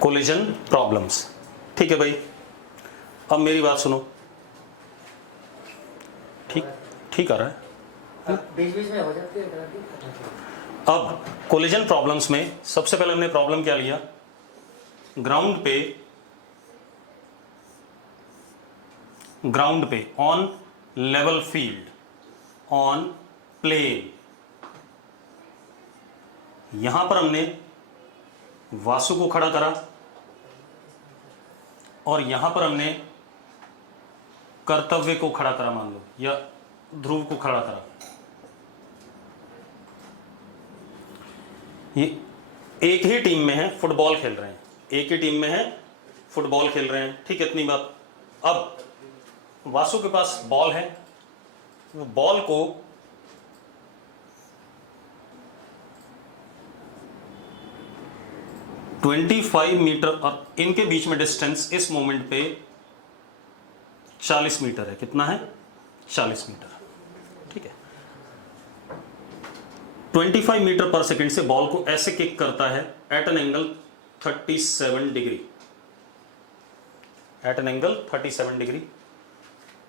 Collision problems. ठीक है भाई, अब मेरी बात सुनो। ठीक ठीक आ रहा है, बीच बीच में हो जाती है। अब कोलिजन प्रॉब्लम्स में सबसे पहले हमने प्रॉब्लम क्या लिया, ग्राउंड पे on level field, on plane. यहां पर हमने वासु को खड़ा करा और यहां पर हमने कर्तव्य को खड़ा करा, मान लो, या ध्रुव को खड़ा करा। ये एक ही टीम में है, फुटबॉल खेल रहे हैं, एक ही टीम में है, फुटबॉल खेल रहे हैं। ठीक है, इतनी बात। अब वासु के पास बॉल है, वो बॉल को (25 मीटर) और इनके बीच में डिस्टेंस इस मोमेंट पे 40 मीटर है। कितना है? 40 मीटर। ठीक है, 25 मीटर पर सेकंड से बॉल को ऐसे किक करता है at an angle 37 degree, at an angle 37 degree.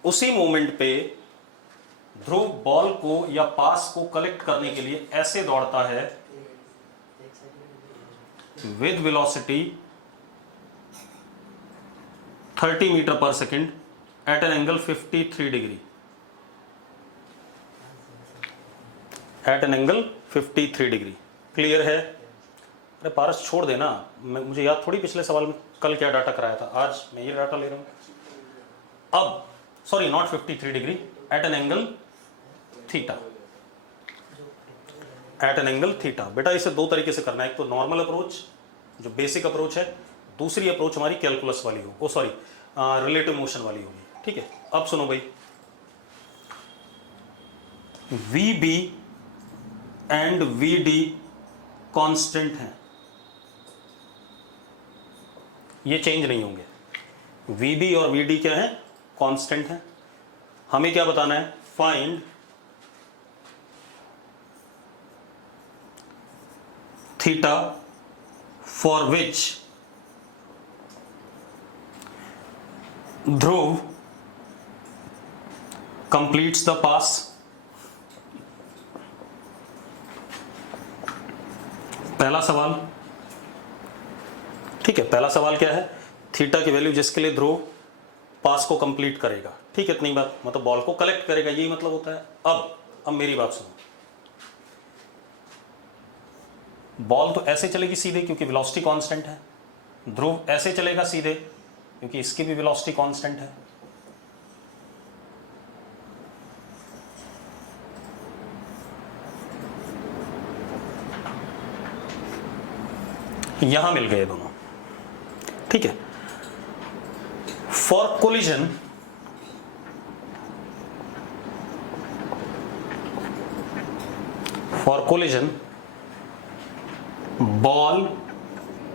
उसी मोमेंट पे ध्रुव बॉल को या पास को कलेक्ट करने के लिए ऐसे दौड़ता है with velocity 30 metre per second at an angle 53 degree, at an angle 53 degree. Clear है? अरे पारस छोड़ देना, मुझे याद थोड़ी पिछले सवाल में कल क्या डाटा कराया था, आज मैं ये डाटा ले रहा हूं। अब sorry, not 53 degree, at an angle theta, at an angle theta. बेटा इसे दो तरीके से करना है, एक तो नॉर्मल अप्रोच जो बेसिक अप्रोच है, दूसरी अप्रोच हमारी कैलकुलस वाली हो, सॉरी रिलेटिव मोशन वाली होगी। ठीक है, अब सुनो भाई, V B and V D constant हैं, ये चेंज नहीं होंगे। वी बी और वी डी क्या है? कांस्टेंट है। हमें क्या बताना है? Find theta for which Dhruv completes the pass. पहला सवाल, ठीक है, पहला सवाल क्या है? थीटा की वैल्यू जिसके लिए ध्रुव पास को कंप्लीट करेगा। ठीक है, इतनी बात, मतलब बॉल को कलेक्ट करेगा, यही मतलब होता है। अब मेरी बात सुनो, बॉल तो ऐसे चलेगी सीधे क्योंकि वेलोसिटी कांस्टेंट है, ध्रुव ऐसे चलेगा सीधे क्योंकि इसकी भी वेलोसिटी कांस्टेंट है। यहां मिल गए दोनों। ठीक है, for collision ball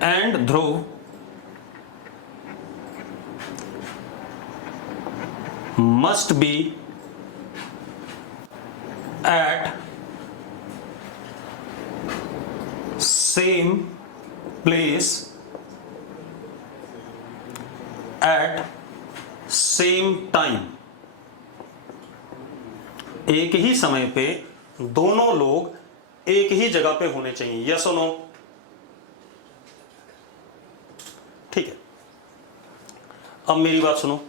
and Dhruv must be at same place at same time। एक ही समय पे दोनों लोग एक ही जगह पे होने चाहिए। यस और नो? ठीक है, अब मेरी बात सुनो,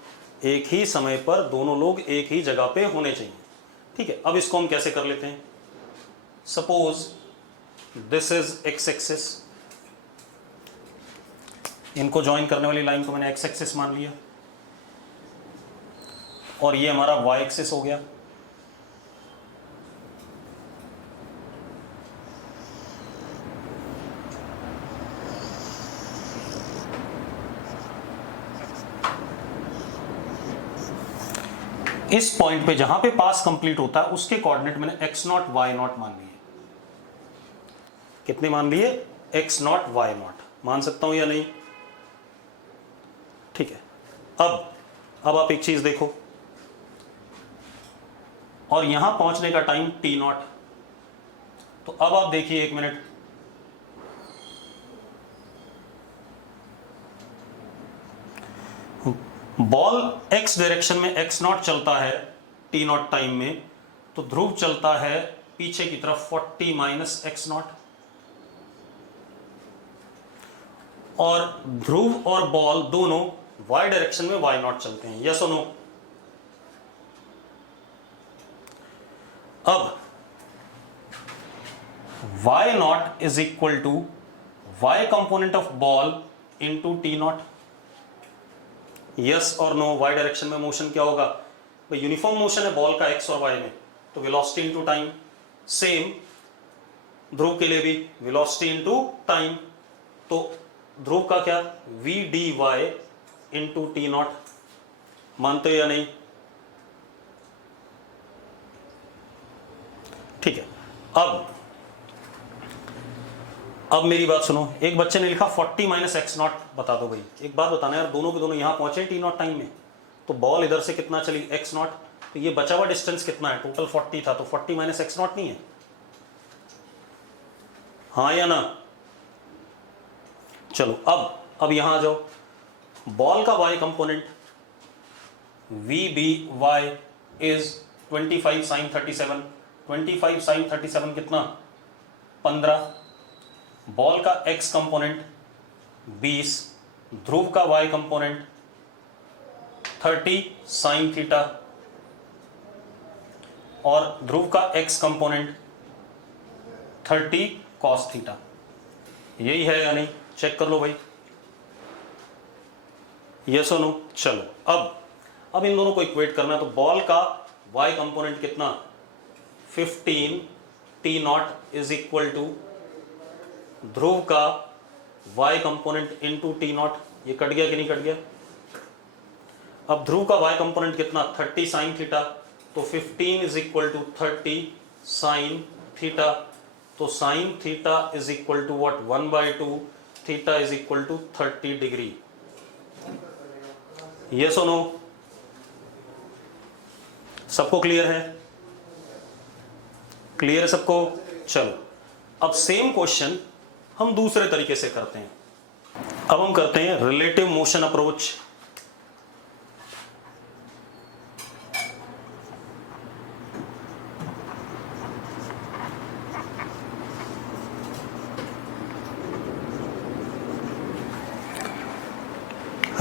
एक ही समय पर दोनों लोग एक ही जगह पे होने चाहिए। ठीक है, अब इसको हम कैसे कर लेते हैं? Suppose this is x axis, इनको ज्वाइन करने वाली लाइन को मैंने एक्स एक्सिस मान लिया, और ये हमारा वाई एक्सिस हो गया। इस पॉइंट पे जहां पे पास कंप्लीट होता है उसके कोऑर्डिनेट मैंने x नॉट y नॉट मान लिए। कितने मान लिए? x not y not. मान सकता हूं या नहीं? ठीक है, अब आप एक चीज देखो, और यहां पहुंचने का टाइम t नॉट। तो अब आप देखिए, एक मिनट, बॉल x डायरेक्शन में x नॉट चलता है t नॉट टाइम में, तो ध्रुव चलता है पीछे की तरफ 40 माइनस x नॉट, और ध्रुव और बॉल दोनों y डायरेक्शन में y नॉट चलते हैं। यस और नो? अब y naught is equal to y component of ball into T naught. Yes और नो? y डायरेक्शन में मोशन क्या होगा? भाई यूनिफॉर्म मोशन है बॉल का x और y में, तो velocity into time. Same Dhruv के लिए भी वेलोसिटी इंटू टाइम, तो ध्रुव का क्या? v dy into T not. मानते हो या नहीं? ठीक है। अब मेरी बात सुनो, एक बच्चे ने लिखा 40 माइनस एक्स नॉट बता दो भाई। एक बात बताना यार, दोनों के दोनों यहां पहुंचे टी नॉट टाइम में, तो बॉल इधर से कितना चली? एक्स नॉट, तो ये बचा हुआ डिस्टेंस कितना है? टोटल 40 था, तो 40 माइनस एक्स नॉट नहीं है? हाँ या ना? चलो अब यहां आ जाओ। बॉल का y component V B Y is 25 sine 37। 25 sine 37 कितना? 15। बॉल का x कंपोनेंट 20, ध्रुव का y कंपोनेंट 30 साइन थीटा, और ध्रुव का x कंपोनेंट 30 कॉस थीटा। यही है या नहीं? चेक कर लो भाई, यस और नो? चलो अब इन दोनों को इक्वेट करना है, तो बॉल का y कंपोनेंट कितना? 15 T naught is equal to Dhruv का y component into T naught. ये कट गया कि नहीं कट गया? अब ध्रुव का y कंपोनेंट कितना? 30 साइन थीटा, तो 15 is equal to 30 sine theta, तो sine theta is equal to what? 1/2 theta is equal to 30 degree. Yes और नो? सबको क्लियर है? क्लियर है सबको? चलो अब सेम क्वेश्चन हम दूसरे तरीके से करते हैं। अब हम करते हैं relative motion approach.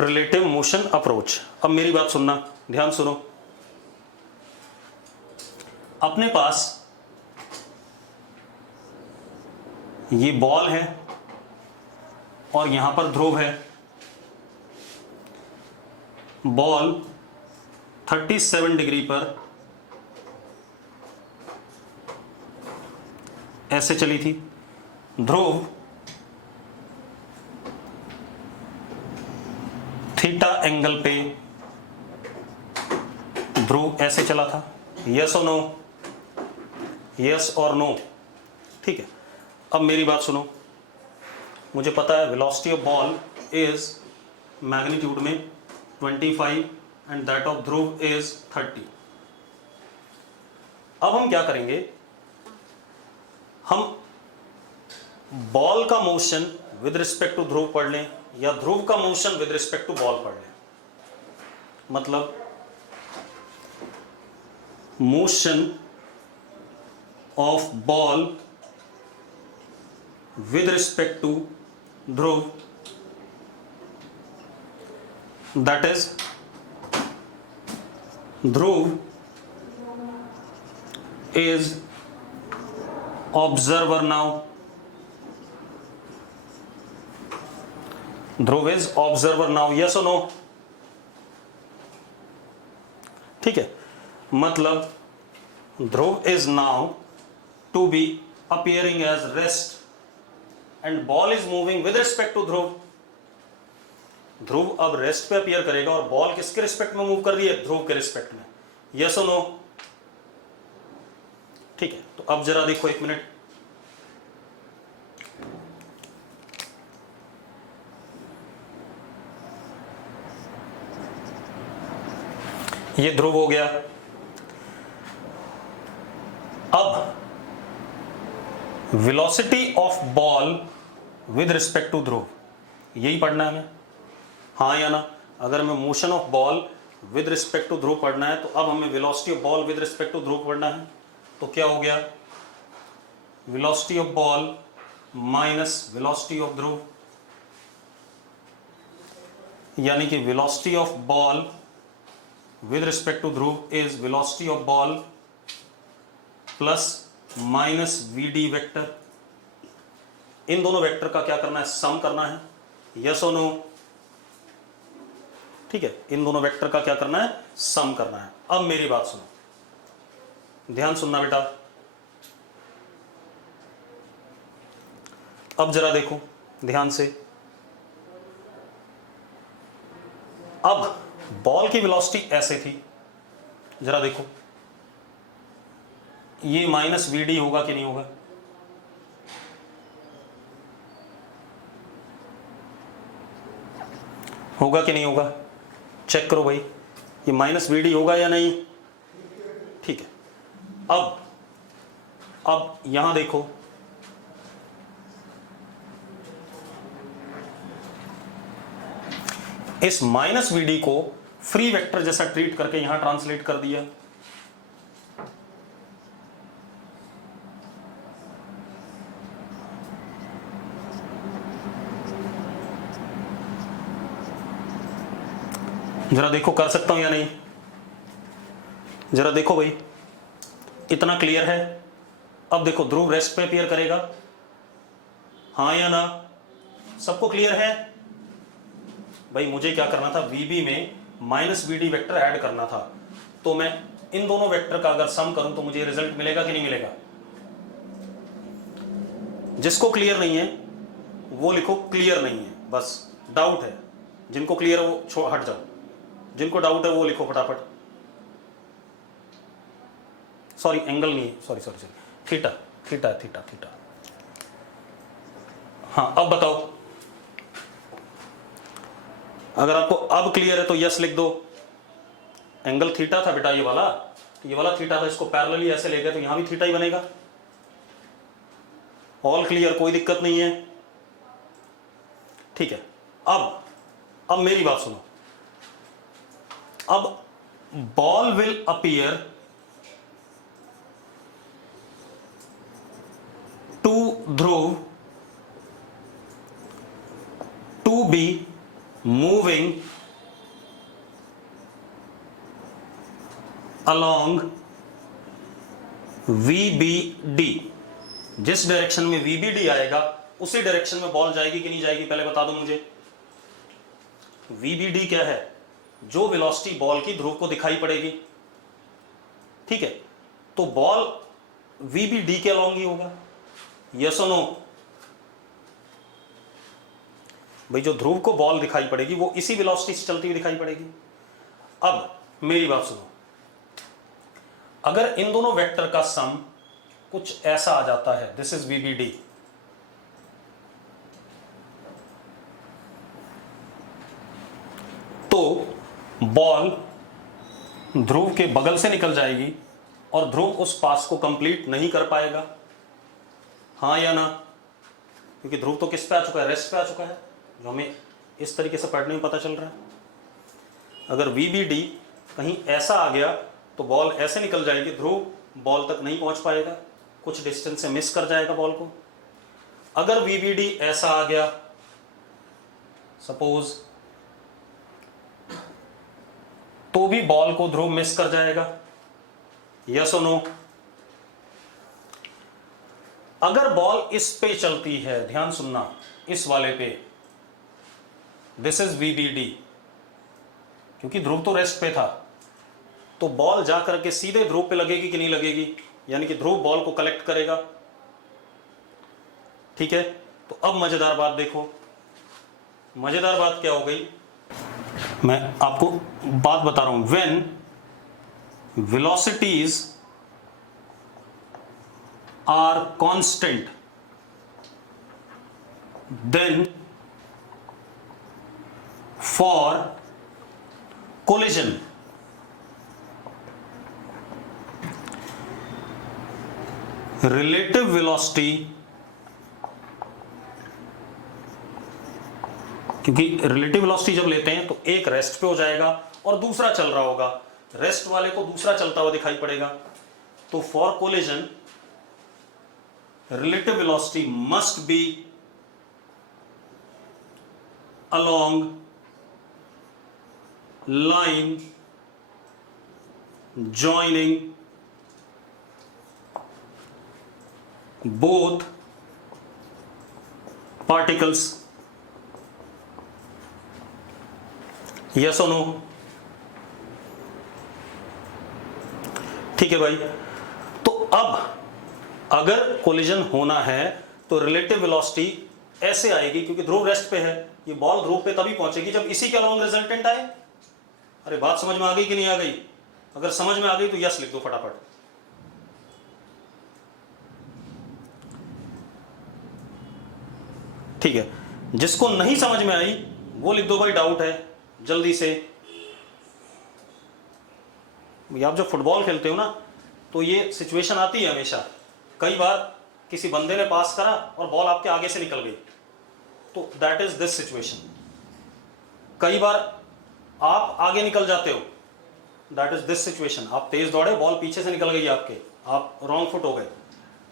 Relative motion approach. अब मेरी बात सुनना, ध्यान सुनो। अपने पास ये बॉल है और यहां पर ध्रुव है। बॉल 37 डिग्री पर ऐसे चली थी, ध्रुव थीटा एंगल पे ध्रुव ऐसे चला था। यस और नो? यस और नो? ठीक है। अब मेरी बात सुनो, मुझे पता है velocity of ball is magnitude में 25 and that of Dhruv is 30। अब हम क्या करेंगे, हम बॉल का motion with respect to Dhruv पढ़ लें या ध्रुव का motion with respect to ball पढ़ लें। मतलब motion of ball with respect to Dhruv, that is Dhruv is observer now। Dhruv is observer now। yes or no? ठीक है, मतलब ध्रुव is now to be appearing as rest and ball is moving with respect to ध्रुव। ध्रुव अब rest पे appear करेगा और ball किसके respect में move कर रही है? ध्रुव के रिस्पेक्ट में। यस और नो? ठीक है, तो अब जरा देखो, एक मिनट। ये ध्रुव हो गया। अब velocity of ball with respect to Dhruv, यही पढ़ना है हमें, हाँ या ना? अगर मैं motion of ball with respect to Dhruv पढ़ना है तो अब हमें velocity of ball with respect to Dhruv पढ़ना है। तो क्या हो गया, velocity of ball minus velocity of Dhruv, यानी कि velocity of ball with respect to Dhruv is velocity of ball plus minus VD vector. इन दोनों वेक्टर का क्या करना है, सम करना है, यस और नो। ठीक है, इन दोनों वेक्टर का क्या करना है, सम करना है। अब मेरी बात सुनो, ध्यान सुनना बेटा। अब जरा देखो ध्यान से, अब बॉल की वेलोसिटी ऐसे थी, जरा देखो ये माइनस वीडी होगा कि नहीं होगा, होगा कि नहीं होगा, चेक करो भाई, ये माइनस वीडी होगा या नहीं। ठीक है, अब यहां देखो, इस माइनस वीडी को फ्री वेक्टर जैसा ट्रीट करके यहां ट्रांसलेट कर दिया। जरा देखो कर सकता हूं या नहीं, जरा देखो भाई, इतना क्लियर है। अब देखो ध्रुव रेस्ट पे अपीयर करेगा, हाँ या ना, सबको क्लियर है भाई। मुझे क्या करना था, वीबी में माइनस वीडी वेक्टर ऐड करना था, तो मैं इन दोनों वेक्टर का अगर सम करूं तो मुझे रिजल्ट मिलेगा कि नहीं मिलेगा। जिसको क्लियर नहीं है वो लिखो क्लियर नहीं है, बस डाउट है। जिनको क्लियर है वो हट जाओ, जिनको डाउट है वो लिखो फटाफट। सॉरी एंगल नहीं है, sorry sorry sorry, theta theta theta theta. हाँ अब बताओ, अगर आपको अब क्लियर है तो यस लिख दो। एंगल थीटा था बेटा, ये वाला थीटा था, इसको पैरेलली ऐसे ले गए तो यहां भी थीटा ही बनेगा। ऑल क्लियर, कोई दिक्कत नहीं है। ठीक है, अब मेरी बात सुनो। अब ball will appear to Dhruv to be moving along VBD। जिस डायरेक्शन में VBD आएगा उसी डायरेक्शन में बॉल जाएगी कि नहीं जाएगी, पहले बता दो मुझे। VBD क्या है, जो वेलोसिटी बॉल की ध्रुव को दिखाई पड़ेगी। ठीक है, तो बॉल VBD के अलॉन्ग ही होगा, यस और नो भाई। जो ध्रुव को बॉल दिखाई पड़ेगी वो इसी वेलोसिटी से चलती हुई दिखाई पड़ेगी। अब मेरी बात सुनो, अगर इन दोनों वेक्टर का सम कुछ ऐसा आ जाता है, दिस इज VBD, तो बॉल ध्रुव के बगल से निकल जाएगी और ध्रुव उस पास को कंप्लीट नहीं कर पाएगा, हाँ या ना। क्योंकि ध्रुव तो किस पे आ चुका है, रेस्ट पे आ चुका है, जो हमें इस तरीके से पढ़ने में पता चल रहा है। अगर VBD कहीं ऐसा आ गया तो बॉल ऐसे निकल जाएगी, ध्रुव बॉल तक नहीं पहुंच पाएगा, कुछ डिस्टेंस से मिस कर जाएगा बॉल को। अगर VBD ऐसा आ गया सपोज, तो भी बॉल को ध्रुव मिस कर जाएगा, यस और नो। अगर बॉल इस पे चलती है, ध्यान सुनना, इस वाले पे, दिस इज VBD, क्योंकि ध्रुव तो रेस्ट पे था, तो बॉल जाकर के सीधे ध्रुव पे लगेगी कि नहीं लगेगी, यानी कि ध्रुव बॉल को कलेक्ट करेगा। ठीक है, तो अब मजेदार बात देखो, मजेदार बात क्या हो गई, मैं आपको बात बता रहा हूं। When velocities are constant then for collision relative velocity क्योंकि रिलेटिव वेलोसिटी जब लेते हैं तो एक रेस्ट पे हो जाएगा और दूसरा चल रहा होगा, रेस्ट वाले को दूसरा चलता हुआ दिखाई पड़ेगा। तो for collision relative velocity must be along line joining both particles. Yes or no? ठीक है भाई। तो अब अगर कोलिजन होना है तो रिलेटिव वेलोसिटी ऐसे आएगी, क्योंकि ध्रुव रेस्ट पे है, ये बॉल ध्रुव पे तभी पहुंचेगी जब इसी के अलोंग रिजल्टेंट आए। अरे बात समझ में आ गई कि नहीं आ गई? अगर समझ में आ गई तो यस लिख दो फटाफट। ठीक है, जिसको नहीं समझ में आई वो लिख दो भाई डाउट है, जल्दी से। आप जब फुटबॉल खेलते हो ना तो ये सिचुएशन आती है हमेशा। कई बार किसी बंदे ने पास करा और बॉल आपके आगे से निकल गई, तो दैट इज दिस सिचुएशन। कई बार आप आगे निकल जाते हो, दैट इज दिस सिचुएशन। आप तेज दौड़े, बॉल पीछे से निकल गई आपके, आप रॉन्ग फुट हो गए।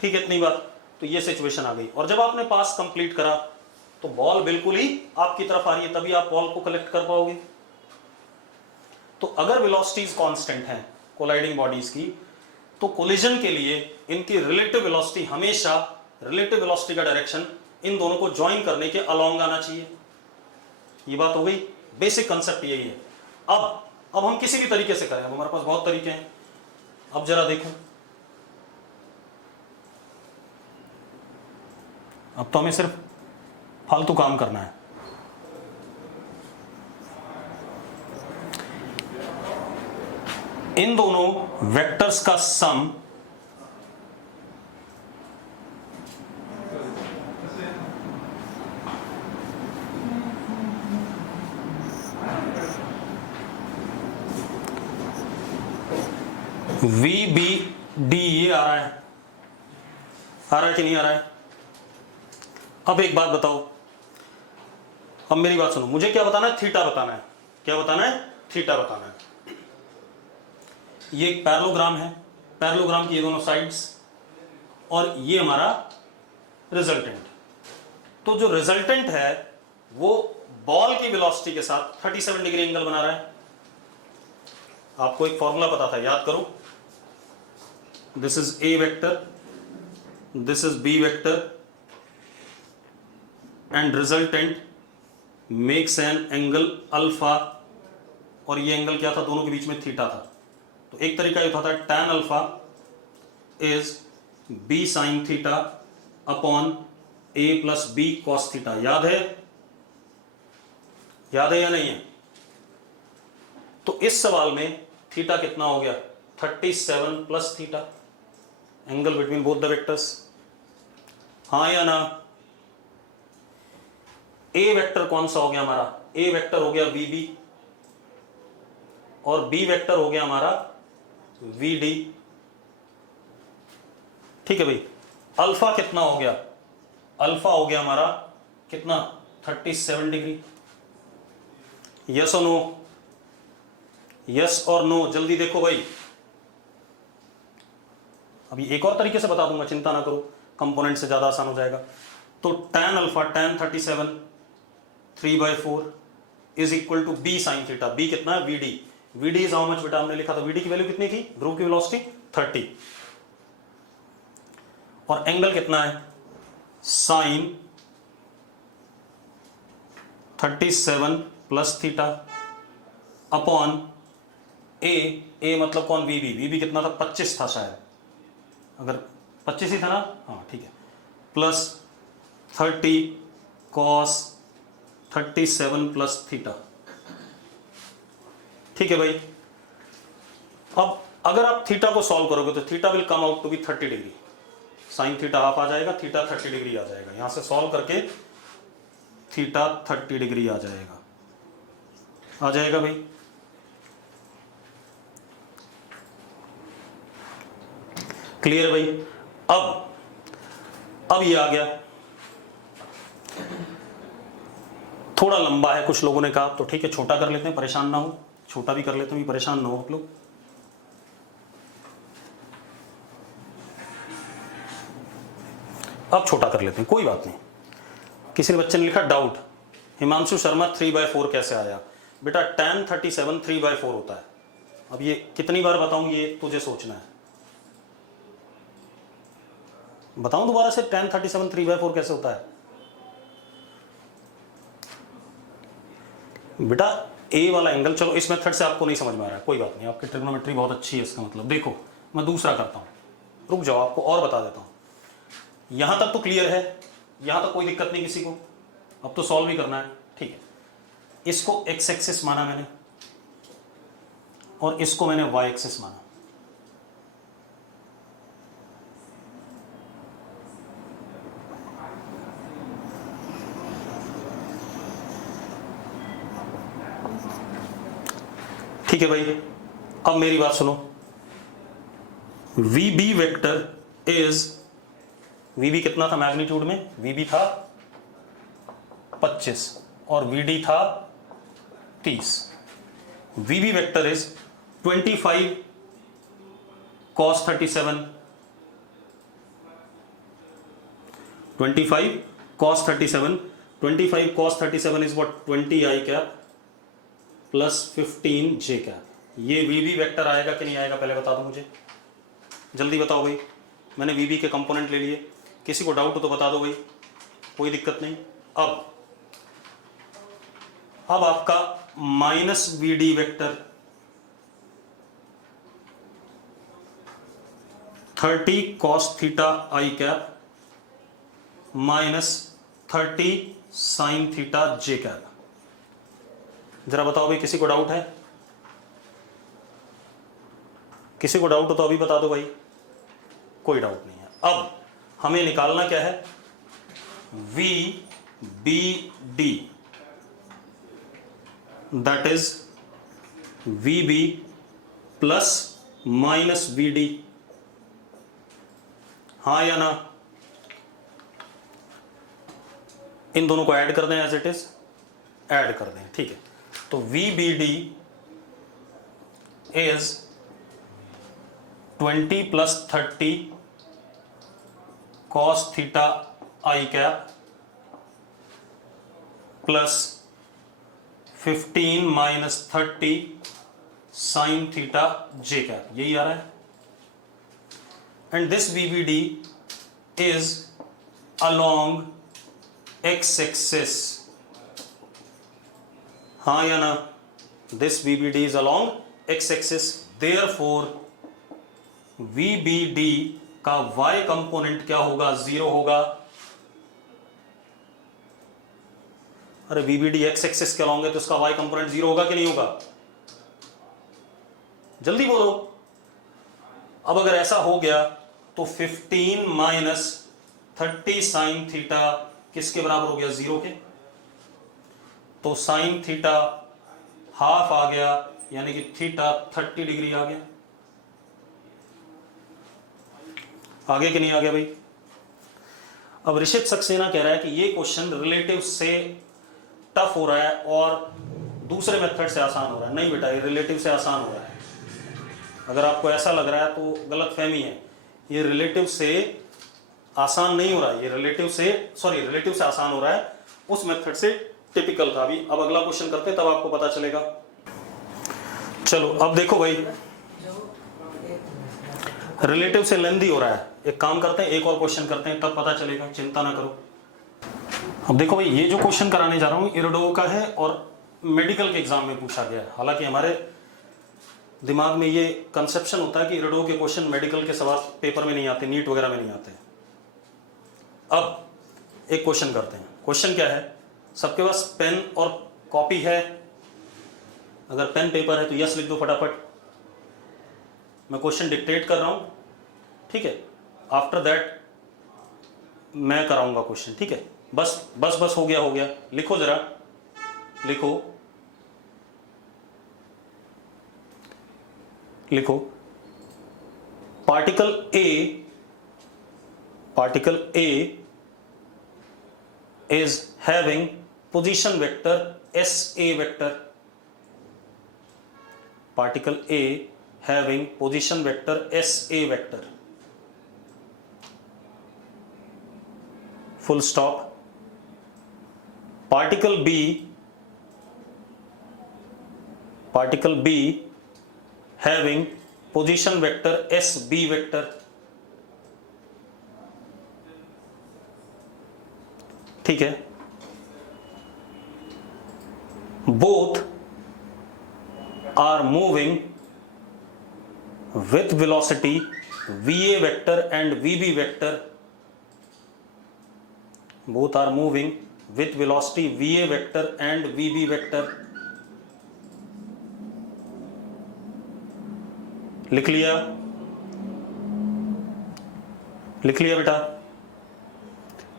ठीक है, इतनी बात। तो ये सिचुएशन आ गई। और जब आपने पास कंप्लीट करा तो बॉल बिल्कुल ही आपकी तरफ आ रही है, तभी आप बॉल को कलेक्ट कर पाओगे। तो अगर वेलोसिटीज कांस्टेंट हैं कोलाइडिंग बॉडीज की, तो कोलिजन के लिए इनकी रिलेटिव वेलोसिटी हमेशा, रिलेटिव वेलोसिटी का डायरेक्शन इन दोनों को ज्वाइन करने के अलोंग आना चाहिए। ये बात हो गई, बेसिक कंसेप्ट यही है। अब हम किसी भी तरीके से करें, अब हमारे पास बहुत तरीके हैं। अब जरा देखो, अब तो हमें सिर्फ फालतू काम करना है। इन दोनों वेक्टर्स का सम वी बी डी, ये आ रहा है कि नहीं आ रहा है? अब एक बात बताओ, अब मेरी बात सुनो, मुझे क्या बताना है? थीटा बताना है। क्या बताना है? थीटा बताना है। ये एक पैरेललोग्राम है, पैरेललोग्राम की ये दोनों साइड्स, और ये हमारा रिजल्टेंट। तो जो रिजल्टेंट है वो बॉल की वेलोसिटी के साथ 37 डिग्री एंगल बना रहा है। आपको एक फॉर्मूला पता था, याद करो। This is A vector, this is B vector, and resultant makes an angle alpha, और ये एंगल क्या था? दोनों के बीच में थीटा था। तो एक तरीका ये था tan alpha is b sin theta upon a plus b cos theta. याद है? याद है या नहीं है? तो इस सवाल में थीटा कितना हो गया? 37 plus theta, angle between both the vectors. हाँ या ना? ए वेक्टर कौन सा हो गया हमारा? ए वेक्टर हो गया bb, और b वेक्टर हो गया हमारा vd। ठीक है भाई। अल्फा कितना हो गया? अल्फा हो गया हमारा कितना? 37 डिग्री। यस और नो? यस और नो? जल्दी देखो भाई। अभी एक और तरीके से बता दूंगा, चिंता ना करो, कंपोनेंट से ज्यादा आसान हो जाएगा। तो tan alpha, tan 37 3/4 is equal to b sin theta. b कितना है? vd। vd is how much बेटा? हमने लिखा था vd की वैल्यू कितनी थी? ध्रुव की वेलोसिटी 30, और एंगल कितना है? sin 37 plus theta upon a मतलब कौन? vb कितना था? 25 था शायद, अगर 25 ही था ना? हाँ ठीक है, प्लस 30 cos 37 प्लस थीटा। ठीक है भाई। अब अगर आप थीटा को सॉल्व करोगे तो theta will come out to be 30 degree. Sine theta half आ जाएगा, थीटा 30 डिग्री आ जाएगा। यहां से सॉल्व करके थीटा 30 डिग्री आ जाएगा भाई। क्लियर भाई? अब ये आ गया। थोड़ा लंबा है, कुछ लोगों ने कहा, तो ठीक है छोटा कर लेते हैं, परेशान ना हो, छोटा भी कर लेते हैं, परेशान ना हो आप लोग। अब छोटा कर लेते हैं, कोई बात नहीं। किसी ने बच्चे ने लिखा डाउट, हिमांशु शर्मा 3/4 कैसे आया? बेटा tan 37 3/4 होता है। अब ये कितनी बार बताऊं, ये तुझे सोचना है। बताऊं दोबारा से tan 37 3/4 कैसे होता है? बेटा ए वाला एंगल, चलो इस मेथड से आपको नहीं समझ में आ रहा है, कोई बात नहीं, आपकी ट्रिग्नोमेट्री बहुत अच्छी है, इसका मतलब देखो मैं दूसरा करता हूं, रुक जाओ आपको और बता देता हूं। यहां तक तो क्लियर है, यहां तक कोई दिक्कत नहीं किसी को, अब तो सॉल्व भी करना है, ठीक है। इसको एक्स एक्सिस माना मैंने और इसको मैंने वाई एक्सिस माना। ठीक है भाई, अब मेरी बात सुनो। V B vector is, V B कितना था मैग्नीट्यूड में? वी बी था 25 और वी डी था 30। V B vector is 25 cos 37, 25 cos 37, 25 cos 37 is what? 20 i cap plus 15 j cap. ये वी बी वेक्टर आएगा कि नहीं आएगा पहले बता दो मुझे, जल्दी बताओ भाई। मैंने वी बी के कंपोनेंट ले लिए, किसी को डाउट हो तो बता दो भाई, कोई दिक्कत नहीं। अब आपका minus V D vector 30 cos theta I cap minus 30 sin theta J cap. जरा बताओ भाई, किसी को डाउट है? किसी को डाउट हो तो अभी बता दो भाई, कोई डाउट नहीं है। अब हमें निकालना क्या है? V B D, that is V B plus minus V D, हाँ या ना? इन दोनों को ऐड कर दें, एज इट इज ऐड कर दें, ठीक है। तो V B D is 20 plus 30 cos theta I cap plus 15 minus 30 sin theta J cap, यही आ रहा है। And this VBD is along x axis, हाँ या ना? This VBD is along x axis, therefore VBD का y कंपोनेंट क्या होगा? 0 होगा। अरे VBD x एक्सिस के along है तो इसका y कंपोनेंट 0 होगा कि नहीं होगा? जल्दी बोलो। अब अगर ऐसा हो गया तो 15 माइनस 30 साइन थीटा किसके बराबर हो गया? 0 के। तो साइन थीटा हाफ आ गया, यानी कि थीटा 30 डिग्री आ गया। आगे कि नहीं आ गया भाई? अब ऋषित सक्सेना कह रहा है कि ये क्वेश्चन रिलेटिव से टफ हो रहा है और दूसरे मेथड से आसान हो रहा है। नहीं बेटा, ये रिलेटिव से आसान हो रहा है। अगर आपको ऐसा लग रहा है तो गलतफहमी है। ये रिलेटिव से आसान नहीं हो रहा है, ये रिलेटिव से आसान हो रहा है, उस मेथड से टिपिकल था। अभी अब अगला क्वेश्चन करते हैं, तब आपको पता चलेगा। चलो अब देखो भाई, रिलेटिव से लेंथी हो रहा है। एक काम करते हैं, एक और क्वेश्चन करते हैं, तब पता चलेगा, चिंता ना करो। अब देखो भाई, ये जो क्वेश्चन कराने जा रहा हूं इरडो का है और मेडिकल के एग्जाम में पूछा गया है। हालांकि हमारे दिमाग में ये कंसेप्शन होता है कि इरडो के क्वेश्चन मेडिकल के सवाल पेपर में नहीं आते, नीट वगैरह में नहीं आते। अब एक क्वेश्चन करते हैं। क्वेश्चन क्या है? सबके पास पेन और कॉपी है? अगर पेन पेपर है तो यस लिख दो फटाफट। मैं क्वेश्चन डिक्टेट कर रहा हूं, ठीक है? आफ्टर दैट मैं कराऊंगा क्वेश्चन, ठीक है? बस हो गया। लिखो जरा, लिखो। Particle A is having position vector S A vector, particle A having position vector S A vector, full stop. Particle B having position vector SB vector, ठीक है, both are moving with velocity VA vector and VB vector, both are moving with velocity VA vector and VB vector. लिख लिया बेटा,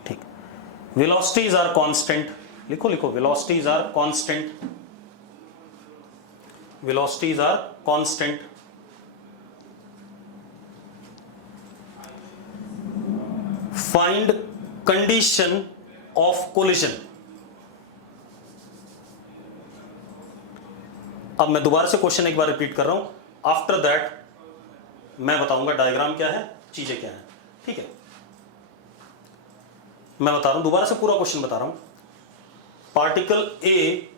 ठीक। velocities are constant, लिखो velocities are constant, find condition of collision। अब मैं दोबारा से क्वेश्चन एक बार रिपीट कर रहा हूं, आफ्टर दैट मैं बताऊंगा डायग्राम क्या है, चीजें क्या है, ठीक है। मैं बता रहा हूं, दोबारा से पूरा क्वेश्चन बता रहा हूं। Particle A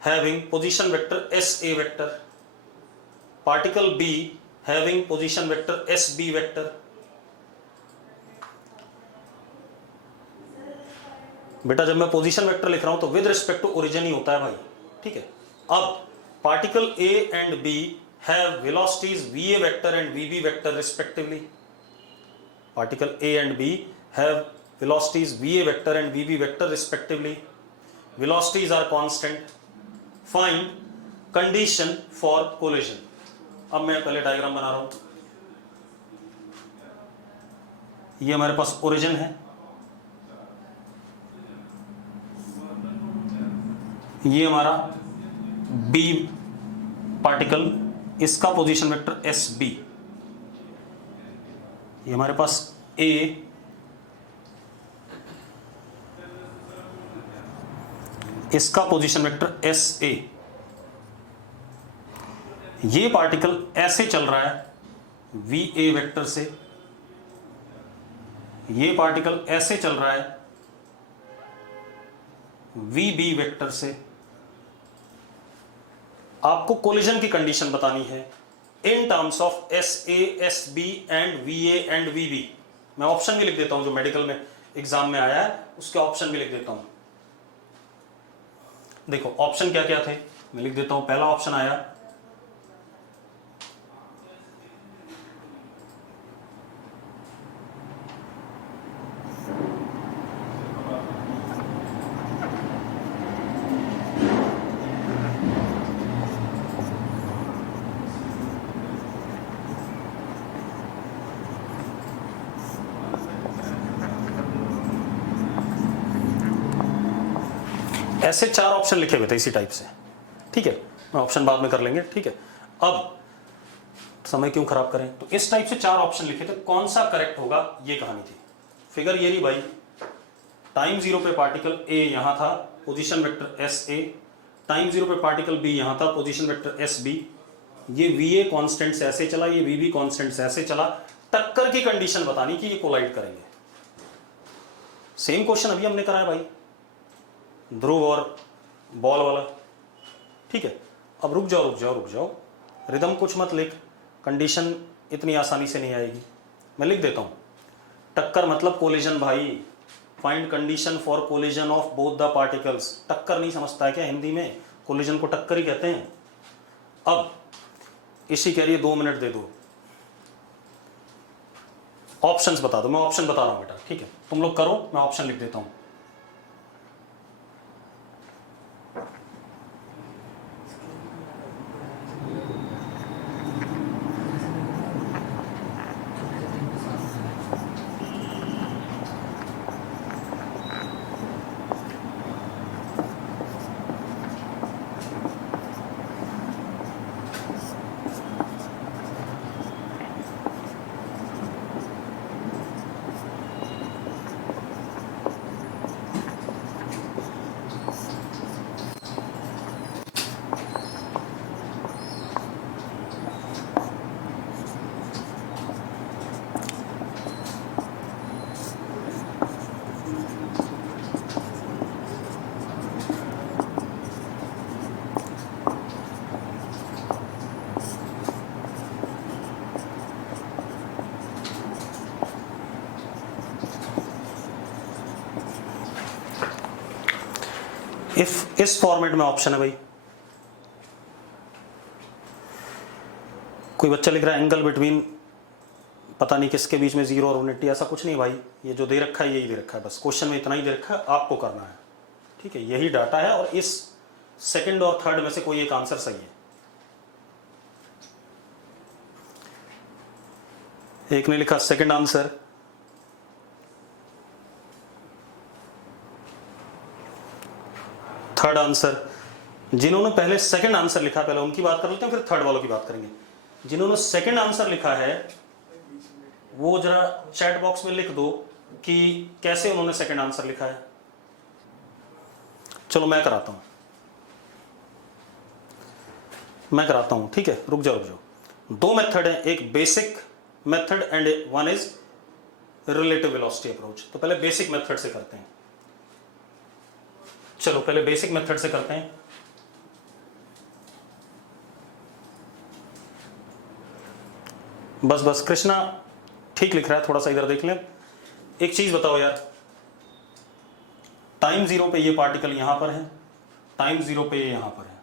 having position vector S A vector, particle B having position vector S B vector. बेटा जब मैं पोजीशन वेक्टर लिख रहा हूं तो विद रिस्पेक्ट टू ओरिजिन ही होता है भाई, ठीक है। अब particle A and B have velocities VA vector and VB vector respectively, particle A and B have velocities VA vector and VB vector respectively, velocities are constant, find condition for collision. अब मैं पहले diagram बना रहा हूं, ये हमारे पास origin है, ये हमारा B पार्टिकल, इसका पोजीशन वेक्टर SB, ये हमारे पास A, इसका पोजीशन वेक्टर SA। ये पार्टिकल ऐसे चल रहा है VA वेक्टर से, ये पार्टिकल ऐसे चल रहा है VB वेक्टर से। आपको कोलिजन की कंडीशन बतानी है in terms of SA, SB and VA and VB। मैं ऑप्शन भी लिख देता हूं, जो मेडिकल में एग्जाम में आया है उसके ऑप्शन भी लिख देता हूं। देखो ऑप्शन क्या क्या थे, मैं लिख देता हूं। पहला ऑप्शन आया ऐसे 4 ऑप्शन लिखे हुए थे इसी टाइप से, ठीक है। मैं ऑप्शन बाद में कर लेंगे, ठीक है। अब समय क्यों खराब करें, तो इस टाइप से 4 ऑप्शन लिखे थे, कौन सा करेक्ट होगा ये कहानी थी। फिगर ये रही भाई, टाइम 0 पे पार्टिकल ए यहां था, पोजीशन वेक्टर SA, टाइम 0 पे पार्टिकल बी यहां था, पोजीशन वेक्टर SB। ये VA कांस्टेंट से ऐसे चला, ये VB कांस्टेंट से ऐसे चला। टक्कर की कंडीशन बतानी कि ये कोलाइड करेंगे। सेम क्वेश्चन अभी हमने कराया भाई, ध्रुव और बॉल वाला, ठीक है। अब रुक जाओ, रिदम कुछ मत लिख, कंडीशन इतनी आसानी से नहीं आएगी। मैं लिख देता हूं, टक्कर मतलब कोलिजन भाई, find condition for collision of both the particles. टक्कर नहीं समझता है क्या हिंदी में, कोलिजन को टक्कर ही कहते हैं। अब इसी के लिए 2 मिनट दे दो, ऑप्शंस बता दो। मैं ऑप्शन बता रहा हूं बेटा, ठीक है, तुम लोग करो, मैं ऑप्शन लिख देता हूं। इफ इस फॉर्मेट में ऑप्शन है भाई, कोई बच्चा लिख रहा है एंगल बिटवीन पता नहीं किसके बीच में 0 और 180, ऐसा कुछ नहीं भाई, ये जो दे रखा है यही दे रखा है, बस क्वेश्चन में इतना ही दे रखा है, आपको करना है, ठीक है, यही डाटा है और इस सेकंड और थर्ड में से कोई एक आंसर सही है। एक ने लिखा सेकंड आंसर, थर्ड आंसर। जिन्होंने पहले सेकंड आंसर लिखा पहले उनकी बात कर लेते हैं, फिर थर्ड वालों की बात करेंगे। जिन्होंने सेकंड आंसर लिखा है वो जरा चैट बॉक्स में लिख दो कि कैसे उन्होंने सेकंड आंसर लिखा है। चलो मैं कराता हूं, ठीक है, रुक जाओ। दो मेथड है, एक basic method and one is relative velocity approach. तो पहले बेसिक मेथड से करते हैं। चलो पहले बेसिक मेथड से करते हैं। बस कृष्णा ठीक लिख रहा है, थोड़ा सा इधर देख लें। एक चीज बताओ यार, टाइम 0 पे ये पार्टिकल यहां पर है, टाइम 0 पे ये यहां पर है,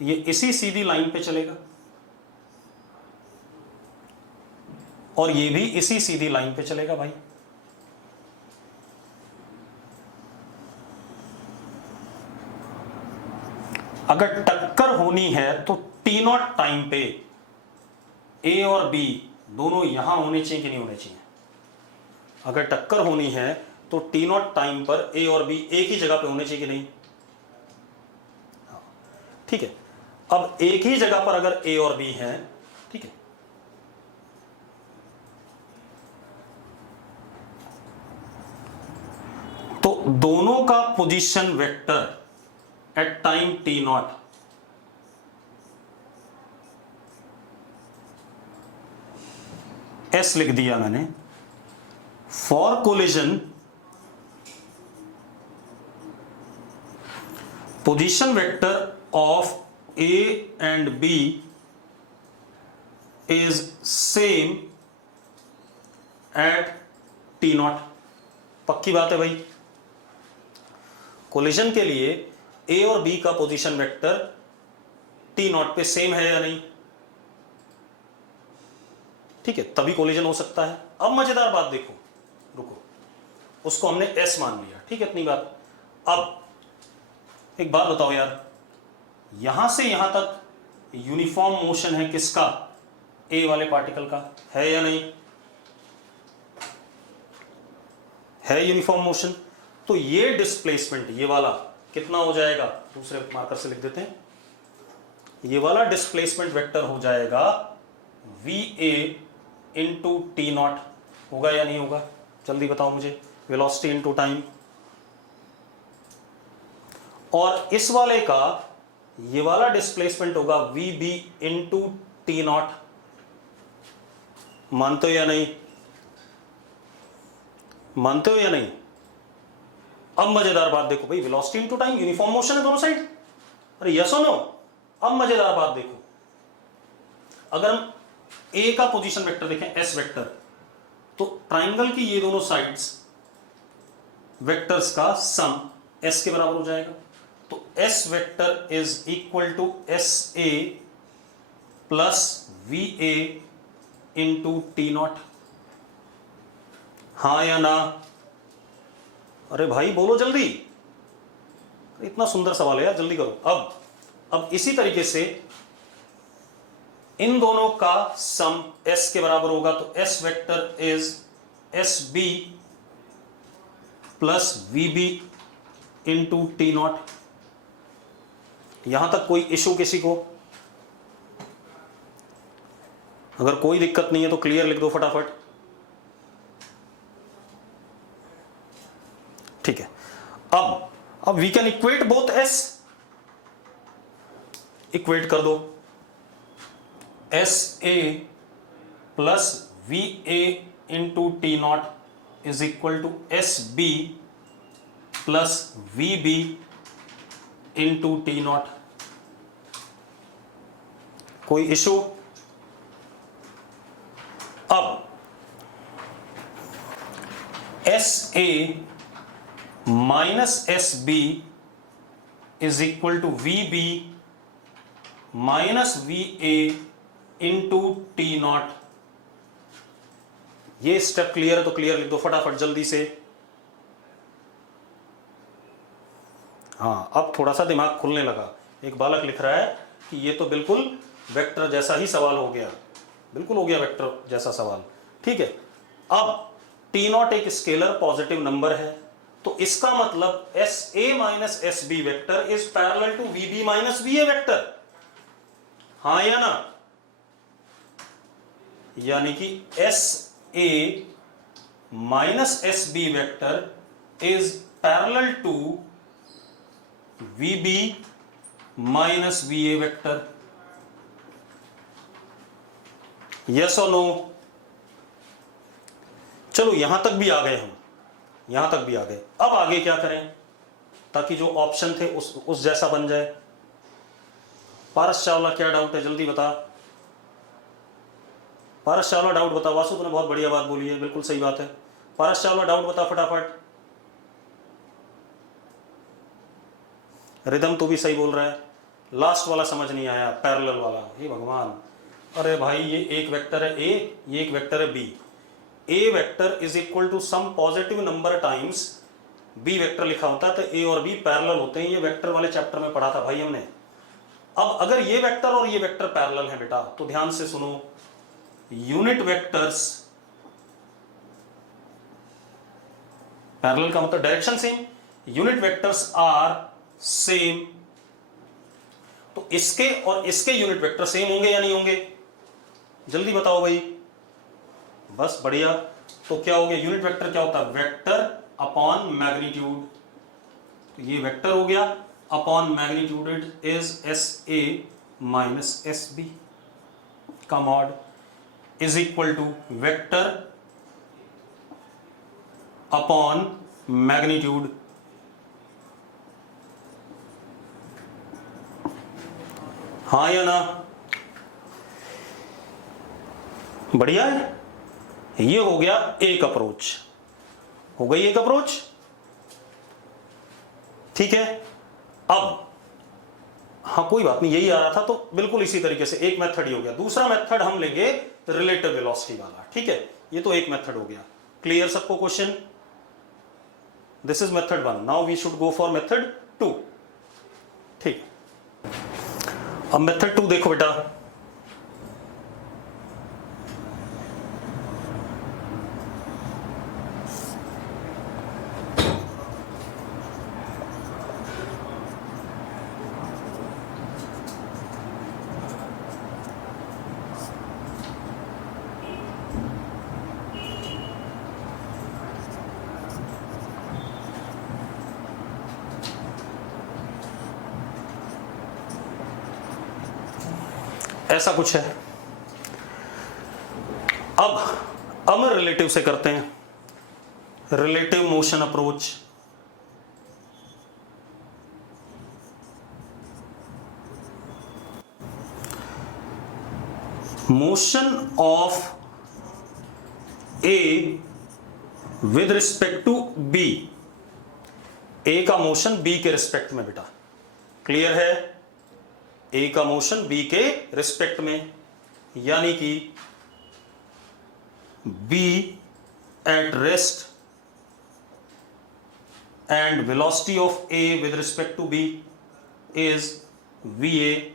ये इसी सीधी लाइन पे चलेगा और ये भी इसी सीधी लाइन पे चलेगा भाई। अगर टक्कर होनी है तो T0 टाइम पे A और B दोनों यहां होने चाहिए कि नहीं होने चाहिए? अगर टक्कर होनी है तो T0 टाइम पर A और B एक ही जगह पे होने चाहिए कि नहीं? ठीक है, अब एक ही जगह पर अगर A और B है, ठीक है, तो दोनों का position vector at time T0 S लिख दिया मैंने। For collision position vector of A and B is same at T0। पक्की बात है भाई, कोलिजन के लिए A और B का पोजीशन वेक्टर T0 पे सेम है या नहीं? ठीक है, तभी कोलिजन हो सकता है। अब मजेदार बात देखो, रुको, उसको हमने S मान लिया, ठीक है, इतनी बात। अब एक बात बताओ यार, यहां से यहां तक यूनिफॉर्म मोशन है किसका? A वाले पार्टिकल का, है या नहीं? है यूनिफॉर्म मोशन। तो ये डिस्प्लेसमेंट, ये वाला कितना हो जाएगा? दूसरे मार्कर से लिख देते हैं। ये वाला डिस्प्लेसमेंट वेक्टर हो जाएगा VA इंटू T0। होगा या नहीं होगा? जल्दी बताओ मुझे। Velocity into time. और इस वाले का ये वाला डिस्प्लेसमेंट होगा VB इंटू T0। मानते हो या नहीं? मानते हो या नहीं? अब मजेदार बात देखो भाई, velocity into time, uniform motion है दोनों साइड। अरे यस और नो? अब मजेदार बात देखो, अगर हम A का पोजीशन वेक्टर देखें, S वेक्टर, तो ट्राइंगल की ये दोनों साइड्स वेक्टर्स का सम S के बराबर हो जाएगा। तो S vector is equal to SA plus VA into T0। हाँ या ना? अरे भाई बोलो जल्दी, इतना सुंदर सवाल है यार, जल्दी करो। अब इसी तरीके से इन दोनों का सम S के बराबर होगा, तो S vector is SB plus VB into T0। यहां तक कोई इशू किसी को? अगर कोई दिक्कत नहीं है तो क्लियर लिख दो फटाफट। ठीक है, अब we can equate both S। Equate कर दो, SA plus VA into T0 is equal to SB plus VB into T0। कोई इशू? अब SA minus SB is equal to V B minus V A into T naught. ये step clear है तो clear लिख दो फटाफट जल्दी से। हाँ, अब थोड़ा सा दिमाग खुलने लगा। एक बालक लिख रहा है कि ये तो बिल्कुल वेक्टर जैसा ही सवाल हो गया, बिल्कुल हो गया वेक्टर जैसा सवाल। ठीक है, अब टी नॉट एक स्केलर पॉजिटिव नंबर है, तो इसका मतलब S A minus S B vector is parallel to V B minus V A vector. हाँ या ना? यानी कि S A minus S B vector is parallel to V B minus V A vector. Yes और no? चलो यहां तक भी आ गए हम, यहां तक भी आ गए। अब आगे क्या करें ताकि जो ऑप्शन थे उस जैसा बन जाए। पारस चावला क्या डाउट है, जल्दी बता। पारस चावला डाउट बता। वासु तूने बहुत बढ़िया बात बोली है, बिल्कुल सही बात है। पारस चावला डाउट बता फटाफट। रिदम तो भी सही बोल रहा है। लास्ट वाला समझ नहीं आया, पैरेलल वाला। हे भगवान, अरे भाई ये एक वेक्टर है ए, ये एक वेक्टर है B. A vector is equal to some positive number times B vector लिखा होता है, तो ए और बी पैरेलल होते हैं। ये वेक्टर वाले चैप्टर में पढ़ा था भाई हमने। अब अगर ये वेक्टर और ये वेक्टर पैरेलल है बेटा, तो ध्यान से सुनो, यूनिट वेक्टर्स पैरेलल का मतलब direction same, unit vectors are same. तो इसके और इसके यूनिट वेक्टर सेम होंगे या नहीं होंगे? जल्दी बताओ भाई। बस बढ़िया। तो क्या हो गया, यूनिट वेक्टर क्या होता है? Vector upon magnitude. तो ये वेक्टर हो गया upon magnitude, it is S A minus S B का mod is equal to vector upon magnitude. हाँ या ना? बढ़िया है। ये हो गया एक अप्रोच, हो गई एक अप्रोच। ठीक है, अब हाँ कोई बात नहीं, यही आ रहा था, तो बिल्कुल इसी तरीके से एक मेथड ही हो गया। दूसरा मेथड हम लेंगे रिलेटिव वेलोसिटी वाला। ठीक है, ये तो एक मेथड हो गया। क्लियर सबको question? This is method 1। Now we should go for method 2। ठीक, अब मेथड 2 देखो बेटा। ऐसा कुछ है। अब हम रिलेटिव से करते हैं, relative motion approach. Motion of A with respect to B. A का मोशन बी के रिस्पेक्ट में बेटा, क्लियर है? ए का मोशन बी के रिस्पेक्ट में, यानी कि B at rest and velocity of A with respect to B is V A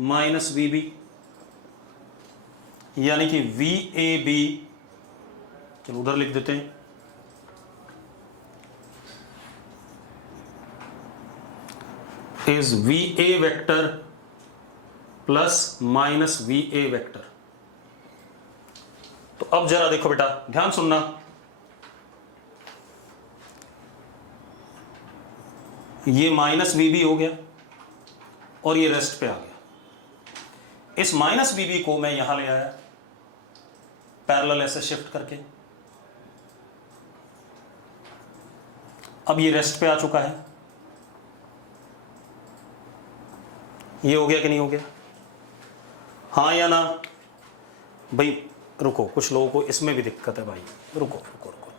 minus V B, यानी कि वी ए बी, चलो उधर लिख देते हैं, is V A vector plus minus V A vector. तो अब जरा देखो बेटा, ध्यान सुनना। ये माइनस वी बी हो गया और ये रेस्ट पे आ गया। इस माइनस वी बी को मैं यहां ले आया पैरेलल ऐसे शिफ्ट करके। अब ये रेस्ट पे आ चुका है। ये हो गया कि नहीं हो गया? हाँ या ना? भाई रुको, कुछ लोगों को इसमें भी दिक्कत है भाई। रुको रुको रुको,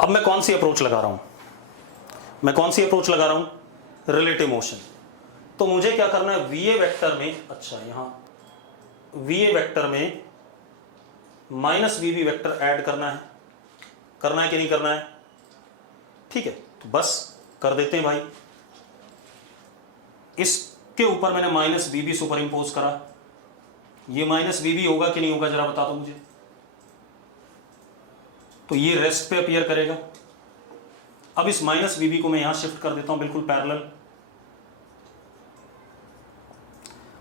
अब मैं कौन सी अप्रोच लगा रहा हूं, रिलेटिव मोशन। तो मुझे क्या करना है, VA वेक्टर में, अच्छा यहां VA वेक्टर में माइनस VB वेक्टर ऐड करना है कि नहीं करना है? ठीक है, तो बस कर देते हैं भाई। इसके ऊपर मैंने माइनस VB सुपर इंपोज करा, ये माइनस VB होगा कि नहीं होगा जरा बता दो मुझे। तो ये रेस्ट पे अपीयर करेगा। अब इस माइनस VB को मैं यहां शिफ्ट कर देता हूं बिल्कुल पैरेलल।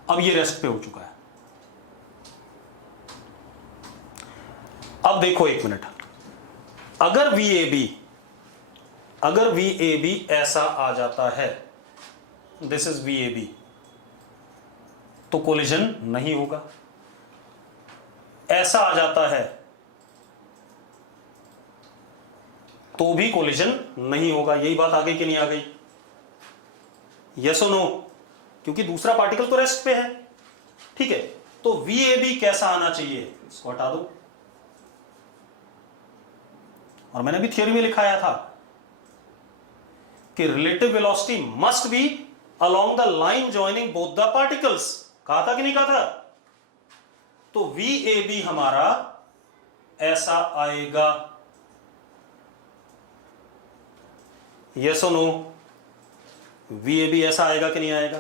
अब ये रेस्ट पे हो चुका है। अब देखो एक मिनट, अगर VAB ऐसा आ जाता है, दिस इज VAB, तो कोलिजन नहीं होगा। ऐसा आ जाता है तो भी कोलिजन नहीं होगा। यही बात आ गई कि नहीं आ गई? यस और नो? क्योंकि दूसरा पार्टिकल तो रेस्ट पे है। ठीक है, तो VAB कैसा आना चाहिए, इसको हटा दो। और मैंने भी थ्योरी में लिखाया था कि relative velocity must be along the line joining both the particles. कहा था कि नहीं कहा था? तो VAB हमारा ऐसा आएगा। यस और नो? VAB ऐसा आएगा कि नहीं आएगा?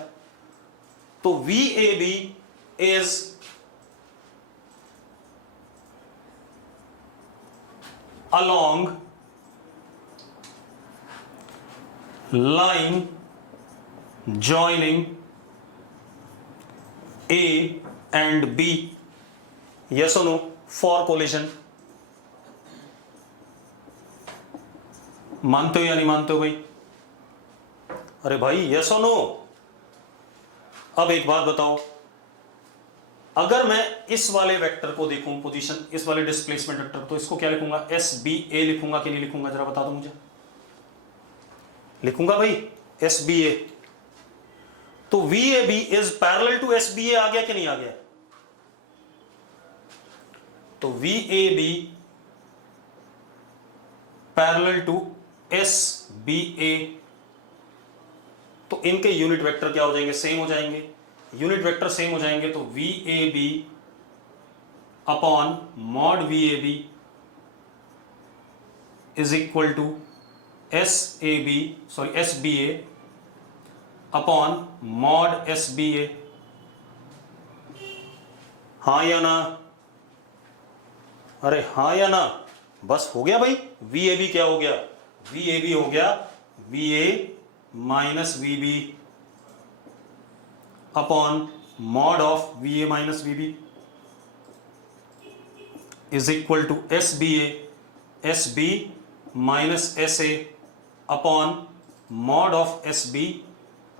तो VAB is along line joining A and B. Yes or no? For collision. मानते हो या नहीं मानते हो भाई? अरे भाई यस और नो? अब एक बात बताओ, अगर मैं इस वाले वेक्टर को देखूं पोजीशन, इस वाले डिस्प्लेसमेंट वेक्टर, तो इसको क्या लिखूंगा? SBA लिखूंगा कि नहीं लिखूंगा जरा बता दो मुझे। लिखूंगा भाई SBA। तो VAB इज पैरेलल टू SBA आ गया कि नहीं आ गया? तो VAB पैरेलल टू SBA, तो इनके यूनिट वेक्टर क्या हो जाएंगे? सेम हो जाएंगे। यूनिट वेक्टर सेम हो जाएंगे तो VAB upon mod VAB is equal to SBA upon mod SBA। हाँ या ना? अरे हाँ या ना? बस हो गया भाई। VAB क्या हो गया? VAB हो गया VA minus VB upon mod of VA minus VB is equal to SB minus SA upon mod of SB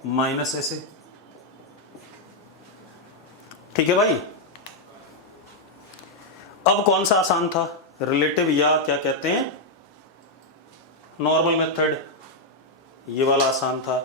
minus SA। ठीक है भाई? अब कौन सा आसान था, रिलेटिव या क्या कहते हैं नॉर्मल मेथड? ये वाला आसान था।